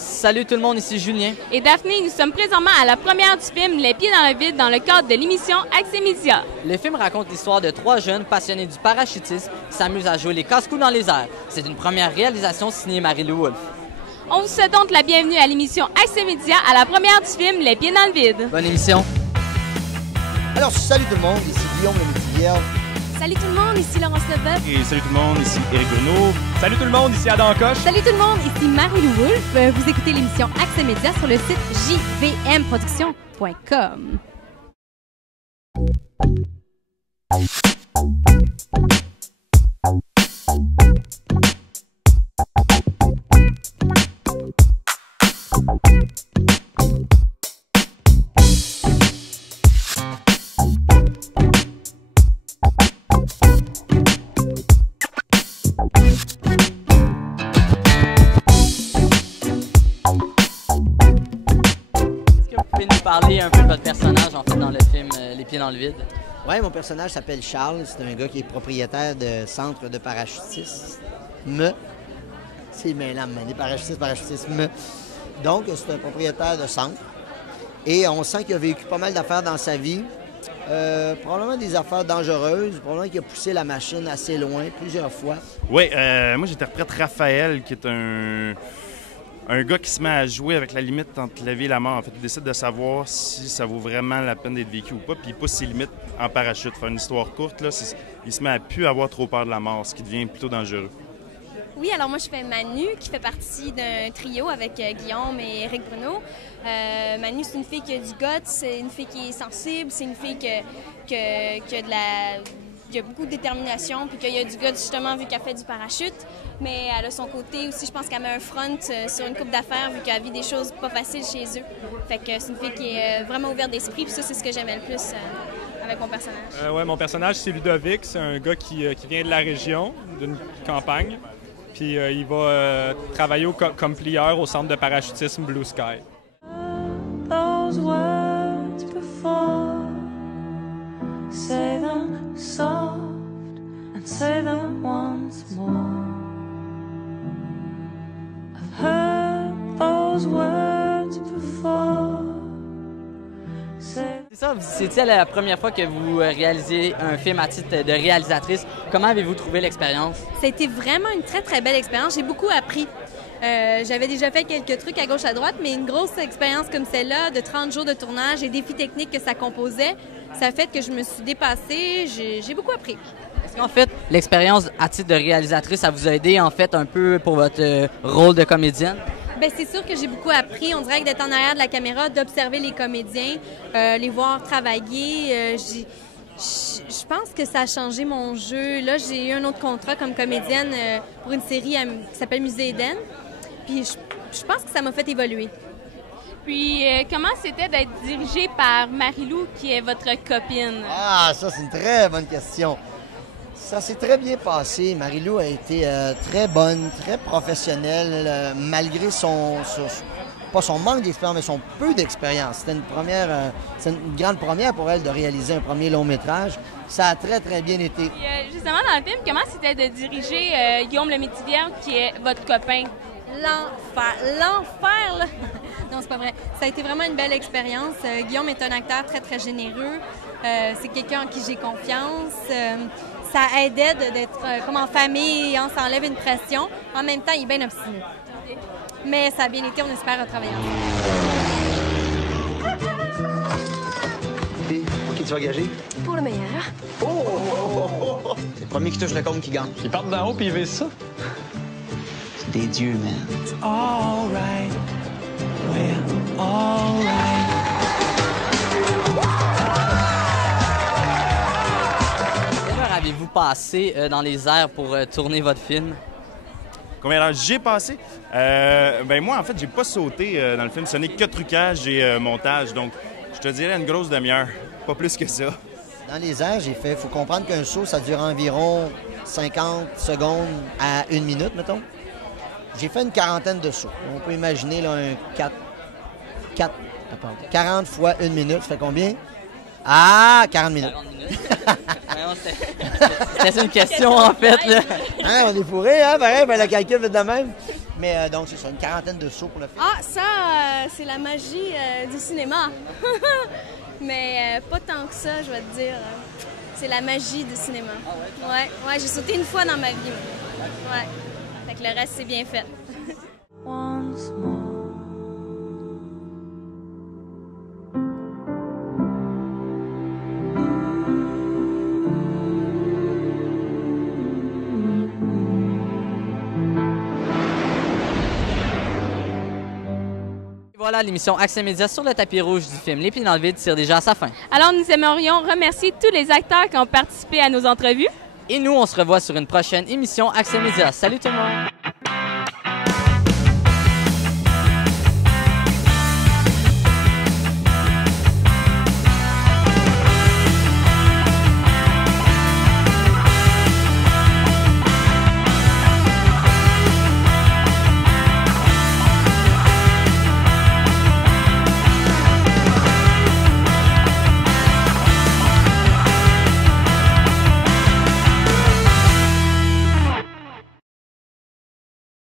Salut tout le monde, ici Julien. Et Daphné, nous sommes présentement à la première du film Les pieds dans le vide dans le cadre de l'émission Accès Média. Le film raconte l'histoire de 3 jeunes passionnés du parachutisme qui s'amusent à jouer les casse-coups dans les airs. C'est une première réalisation signée Marie-Lou Wolfe. On vous souhaite donc la bienvenue à l'émission Accès Média à la première du film Les pieds dans le vide. Bonne émission. Alors, salut tout le monde, ici Guillaume le Métivier. Salut tout le monde, ici Laurence Leboeuf. Et salut tout le monde, ici Éric Bruno. Salut tout le monde, ici Adam Coche. Salut tout le monde, ici Marie-Lou Wolfe. Vous écoutez l'émission Accès Média sur le site jvmproduction.com. Parler un peu de votre personnage en fait dans le film Les pieds dans le vide. Oui, mon personnage s'appelle Charles. C'est un gars qui est propriétaire de centre de parachutisme. C'est mêlant, des parachutisme. Donc, c'est un propriétaire de centre. Et on sent qu'il a vécu pas mal d'affaires dans sa vie. Probablement des affaires dangereuses. Probablement qu'il a poussé la machine assez loin plusieurs fois. Oui, moi j'interprète Raphaël, qui est un gars qui se met à jouer avec la limite entre la vie et la mort. En fait, il décide de savoir si ça vaut vraiment la peine d'être vécu ou pas, puis il pousse ses limites en parachute. Faire une histoire courte, là, il se met à plus avoir trop peur de la mort, ce qui devient plutôt dangereux. Oui, alors moi je fais Manu, qui fait partie d'un trio avec Guillaume et Éric Bruno. Manu, c'est une fille qui a du guts, c'est une fille qui est sensible, c'est une fille qui a beaucoup de détermination, puis qu'il y a du guts justement vu qu'elle fait du parachute. Mais elle a son côté aussi, je pense qu'elle met un front sur une couple d'affaires vu qu'elle vit des choses pas faciles chez eux. Fait que c'est une fille qui est vraiment ouverte d'esprit, puis ça, c'est ce que j'aimais le plus avec mon personnage. Ouais, mon personnage, c'est Ludovic. C'est un gars qui vient de la région, d'une campagne. Puis il va travailler comme plieur au centre de parachutisme Blue Sky. Those words before, say them soft and say them once more. I've heard those words before. C'est ça, c'était la première fois que vous réalisez un film à titre de réalisatrice. Comment avez-vous trouvé l'expérience? Ça a été vraiment une très, très belle expérience. J'ai beaucoup appris. J'avais déjà fait quelques trucs à gauche, à droite, mais une grosse expérience comme celle-là, de 30 jours de tournage et défis techniques que ça composait, ça a fait que je me suis dépassée. J'ai beaucoup appris. Est-ce qu'en fait, l'expérience à titre de réalisatrice, ça vous a aidé en fait un peu pour votre rôle de comédienne? Bien, c'est sûr que j'ai beaucoup appris. On dirait que d'être en arrière de la caméra, d'observer les comédiens, les voir travailler. Je pense que ça a changé mon jeu. Là, j'ai eu un autre contrat comme comédienne pour une série qui s'appelle Musée Eden. Puis je pense que ça m'a fait évoluer. Puis, comment c'était d'être dirigée par Marie-Lou, qui est votre copine? Ah, ça, c'est une très bonne question. Ça s'est très bien passé. Marie-Lou a été très bonne, très professionnelle, malgré pas son manque d'expérience, mais son peu d'expérience. C'était c'est une grande première pour elle de réaliser un premier long métrage. Ça a très, très bien été. Puis, justement, dans le film, comment c'était de diriger Guillaume le Métivier, qui est votre copain? L'enfer, là! Non, c'est pas vrai. Ça a été vraiment une belle expérience. Guillaume est un acteur très, très généreux. C'est quelqu'un en qui j'ai confiance. Ça aidait d'être comme en famille, on s'enlève une pression. En même temps, il est bien obstiné. Mais ça a bien été, on espère retravailler ensemble. Puis, pour qui tu vas gager? Pour le meilleur. Oh! C'est le premier qui touche le compte qui gagne. Ils partent d'en haut puis ils visent ça. C'est des dieux, man. All right, we're all right. Quelle heure avez-vous passé dans les airs pour tourner votre film? Combien d'heures j'ai passé? Ben moi, en fait, j'ai pas sauté dans le film. Ce n'est que trucage et montage. Donc, je te dirais une grosse demi-heure. Pas plus que ça. Dans les airs, il faut comprendre qu'un show, ça dure environ 50 secondes à 1 minute, mettons. J'ai fait une quarantaine de sauts. On peut imaginer là, 40 fois 1 minute, ça fait combien? Ah, 40 minutes. 40 minutes. C'était une question, en fait. Là. Hein, on est fourré, hein? Pareil, ben, le calcul fait de même. Mais donc, c'est ça, une quarantaine de sauts pour le faire. Ah, ça, c'est la magie du cinéma. Mais pas tant que ça, je vais te dire. C'est la magie du cinéma. Ah ouais? Ouais, j'ai sauté une fois dans ma vie. Ouais. Fait que le reste, c'est bien fait. once more. Voilà, l'émission Accès Média sur le tapis rouge du film Les Pieds dans le vide tire déjà à sa fin. Alors, nous aimerions remercier tous les acteurs qui ont participé à nos entrevues. Et nous, on se revoit sur une prochaine émission Accès Média. Salut tout le monde!